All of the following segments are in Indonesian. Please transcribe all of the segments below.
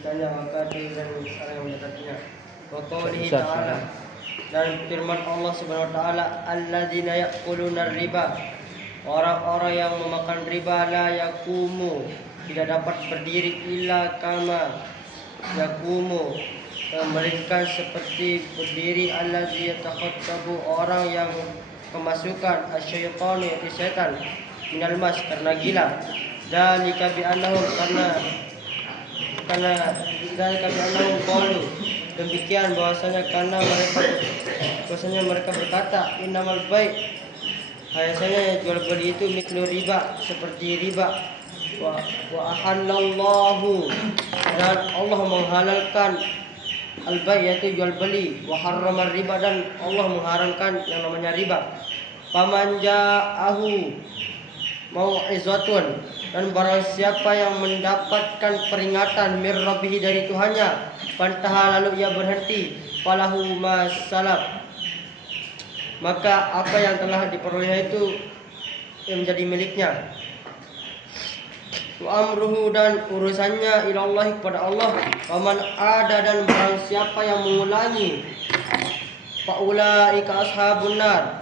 membersihkannya maka dia dan orang yang mendekatinya. Wa qawlihi ta'ala, dan firman Allah Subhanahu wa taala, alladzina ya'kuluna riba, orang-orang yang memakan riba, la yaqumu, tidak dapat berdiri, illa kama yaqumu, mereka seperti berdiri, allazi yatakhattabu, orang yang kemasukan asyaitanu, yaitu setan, minal mas, karena gila. Dzalika bi annahum, karena dzalika bi annahum qalu, demikian bahwasanya mereka berkata, innamal bai', bahwasanya jual beli itu mithlu riba, seperti riba. Wa ahallallahu, dan Allah menghalalkan al-bai', yaitu jual beli. Wa harrama riba, dan Allah mengharamkan yang namanya riba. Faman ja'ahu mau'izatun, dan barang siapa yang mendapatkan peringatan mir rabbih, dari Tuhannya, pantaha, lalu ia berhenti, falahu masalaf, maka apa yang telah diperoleh itu yang menjadi miliknya. Wa amruhu, dan urusannya ilallahi, kepada Allah. Waman ada, dan barang siapa yang mengulangi, faulaika ashabun nar,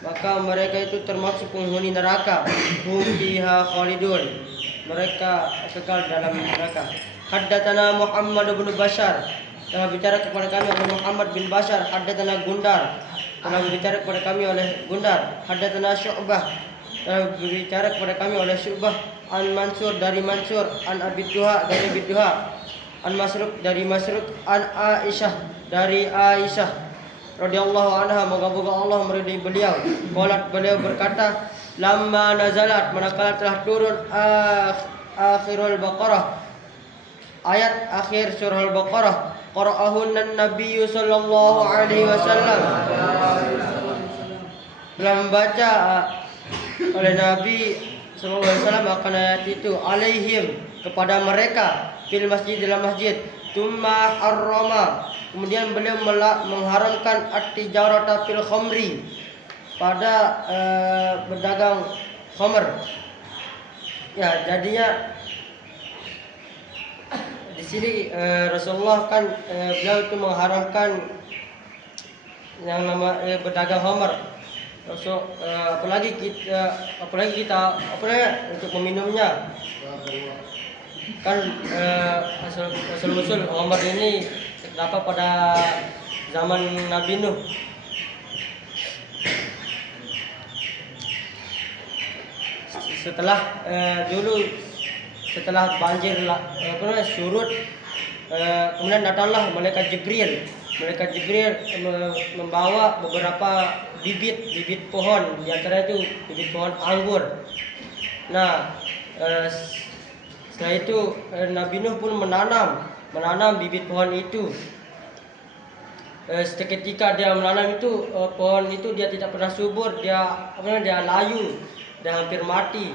maka mereka itu termasuk penghuni neraka. Hum fiha khalidun, mereka kekal dalam neraka. Haddatsana Muhammad bin Bashar, telah bicara kepada kami oleh Muhammad bin Bashar. Haddatsana Gundar, telah berbicara kepada kami oleh Gundar. Haddatsana Syu'bah, telah berbicara kepada kami oleh Syu'bah. An Mansur, dari Mansur. An Abi Duha, dari Abi Duha. An Masruq, dari Masruq. An Aisyah, dari Aisyah radhiyallahu anha, moga-moga Allah meridai beliau. Qalat, beliau berkata, lamma nazalat, manakala telah turun akhirul Baqarah, ayat akhir surah Al-Baqarah, qara'ahunna Nabiyyu sallallahu alaihi wasallam, telah membaca oleh Nabi sallallahu alaihi wasallam akan ayat itu, alaihim, kepada mereka, fil masjid, dalam masjid. Tsumma harrama, kemudian beliau mengharamkan at-tijarata fil khamri, pada berdagang khamr. Ya, jadinya di sini Rasulullah kan beliau itu mengharamkan yang nama berdagang khamr. Apalagi kita untuk meminumnya. Kan asal-usul khamr ini terdapat pada zaman Nabi Nuh. Setelah banjir surut, kemudian datanglah malaikat Jibril. Malaikat Jibril membawa beberapa bibit pohon, di antara itu bibit pohon anggur. Nah, setelah itu Nabi Nuh pun menanam bibit pohon itu. Seketika dia menanam itu, pohon itu dia tidak pernah subur, dia layu, dia hampir mati.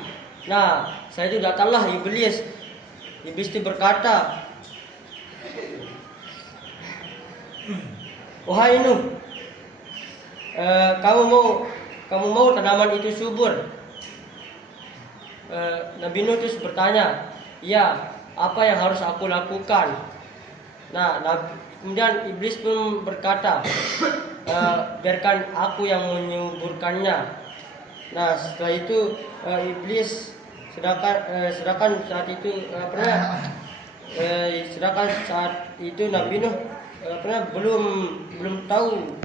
Nah, setelah itu datanglah iblis. Iblis itu berkata, wahai Nuh, kamu mau tanaman itu subur? Nabi Nuh terus bertanya, ya, apa yang harus aku lakukan? Nah, kemudian iblis pun berkata, biarkan aku yang menyuburkannya. Nah, setelah itu iblis sedangkan saat itu Nabi Nuh belum tahu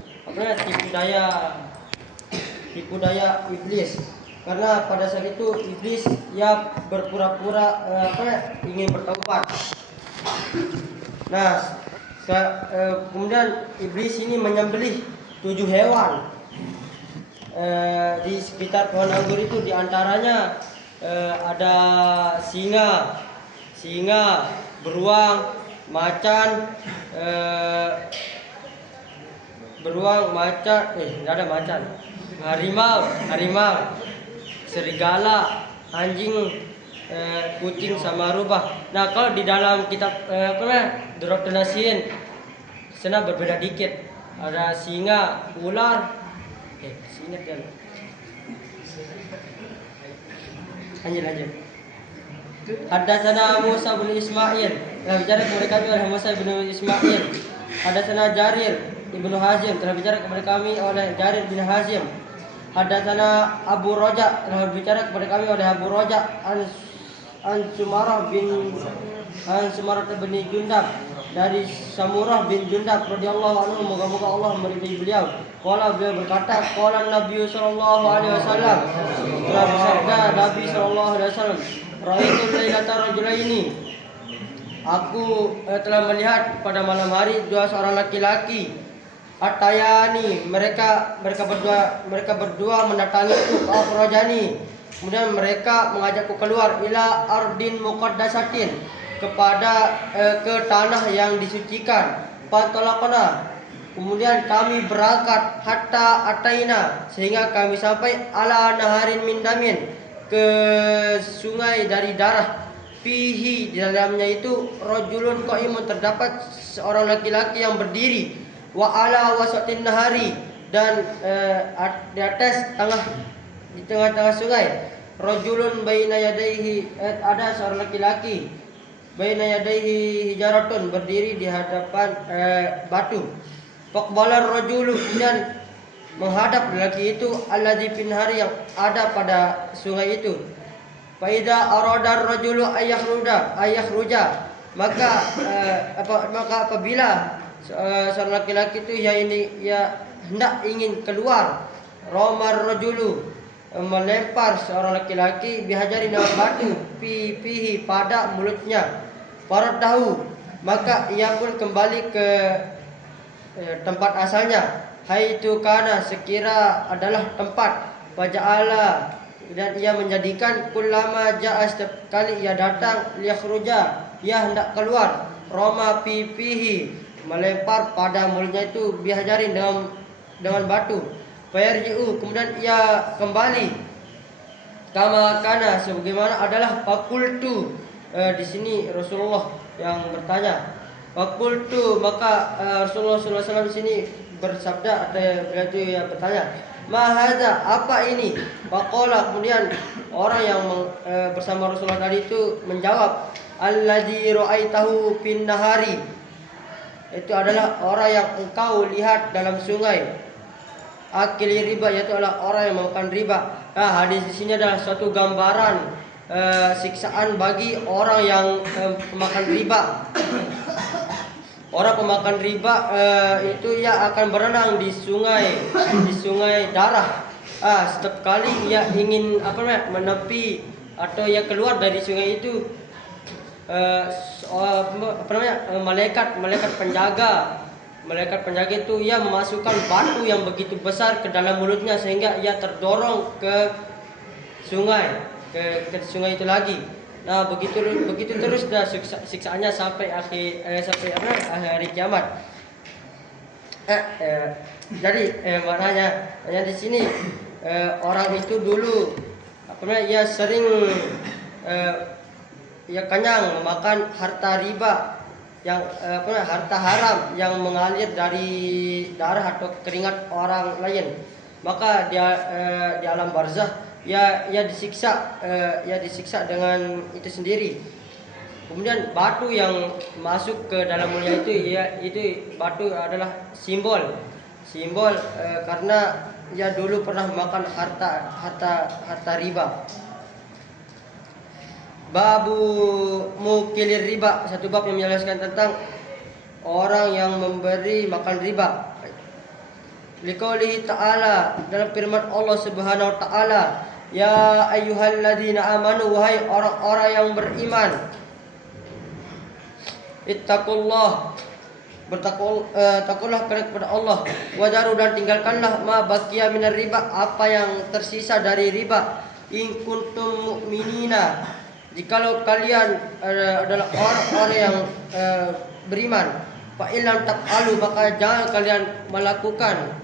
tipu daya iblis, karena pada saat itu iblis ya berpura-pura ingin bertaubat. Nah, kemudian iblis ini menyembelih 7 hewan di sekitar pohon anggur itu. Di antaranya ada singa, beruang, macan, nggak ada macan, harimau, serigala, anjing, kucing, sama rubah. Nah, kalau di dalam kitab Durratun Nasihin, sana berbeda dikit. Ada singa, ular, singa kan. Lanjut. Haddatsana Musa bin Ismail, telah bicara kepada kami oleh Musa bin Ismail. Hadatsana Jarir ibnu Hazim, telah bicara kepada kami oleh Jarir bin Hazim. Hadatsana Abu Raja, telah bicara kepada kami oleh Abu Raja an Sumarah bin Jundab, dari Samurah bin Jundab radhiyallahu anhu, moga-moga Allah meridai beliau. Qala, beliau berkata, qala Nabi sallallahu alaihi wasallam, telah bersabda Nabi sallallahu alaihi wasallam, ra'aitu lailata rajulaini, aku telah melihat pada malam hari dua seorang laki-laki, atayani, mereka berdua mendatangiku, afrajani, kemudian mereka mengajakku keluar, ila ardin muqaddasatin, kepada ke tanah yang disucikan. Pantalaqna, kemudian kami berangkat, hatta ataina, sehingga kami sampai ala naharin min damin, ke sungai dari darah. Fihi, di dalamnya itu rajulun qaimun, terdapat seorang laki-laki yang berdiri. Wa ala wasatin nahari, dan di atas di tengah-tengah sungai. Rajulun baina yadayhi, ada seorang laki-laki, baina yadayhi hijaratun, berdiri di hadapan batu. Faqbala rajulu, kemudian menghadap lelaki itu, alladzi finhari, yang ada pada sungai itu. Fa idza arada rajulu ayakhruja, maka apabila seorang laki-laki itu hendak ingin keluar, romar rajulu, melempar seorang laki-laki, bihajari, dengan batu, pihi, pada mulutnya. Faradahu, maka ia pun kembali ke tempat asalnya. Haitu kana, sekira adalah tempat. Faja'ala, dan ia menjadikan, kullama ja'a, setiap kali ia datang, liyakhruja, ia hendak keluar, roma pihi, melempar pada mulutnya itu, bihajarin, dengan batu. Fayarji'u, kemudian ia kembali, kama kana, sebagaimana adalah. Fakultu, di sini Rasulullah yang bertanya. Fakultu, maka Rasulullah SAW di sini bersabda, atau beliau itu yang bertanya, ma hadza, apa ini? Faqala, kemudian orang yang bersama Rasulullah tadi itu menjawab, alladzi ra'aitahu fin nahari, itu adalah orang yang engkau lihat dalam sungai. Akil riba, yaitu adalah orang yang makan riba. Nah, hadis di sini adalah suatu gambaran siksaan bagi orang yang pemakan riba. Orang pemakan riba itu ia akan berenang di sungai darah. Setiap kali ia ingin menepi atau ia keluar dari sungai itu, malaikat penjaga itu ia memasukkan batu yang begitu besar ke dalam mulutnya, sehingga ia terdorong ke sungai, ke sungai itu lagi. Nah, begitu terus dah siksaannya sampai sampai hari kiamat. Jadi maknanya di sini orang itu dulu ia sering ia kenyang memakan harta riba, yang harta haram yang mengalir dari darah atau keringat orang lain. Maka dia di alam barzah ia disiksa dengan itu sendiri. Kemudian batu yang masuk ke dalam mulutnya itu batu adalah simbol karena ia dulu pernah makan harta riba. Babu mukilir riba, satu bab yang menjelaskan tentang orang yang memberi makan riba. Liqaulihi ta'ala, dalam firman Allah Subhanahu wa taala, ya ayyuhalladzina amanu, wahai orang-orang yang beriman, ittaqullah, takutlah kepada Allah, wadaru, dan tinggalkanlah ma baqiya minar riba, apa yang tersisa dari riba, in kuntum mu'minina, jikalau kalian adalah orang-orang yang beriman. Fa illam taf'alu, maka jangan kalian melakukan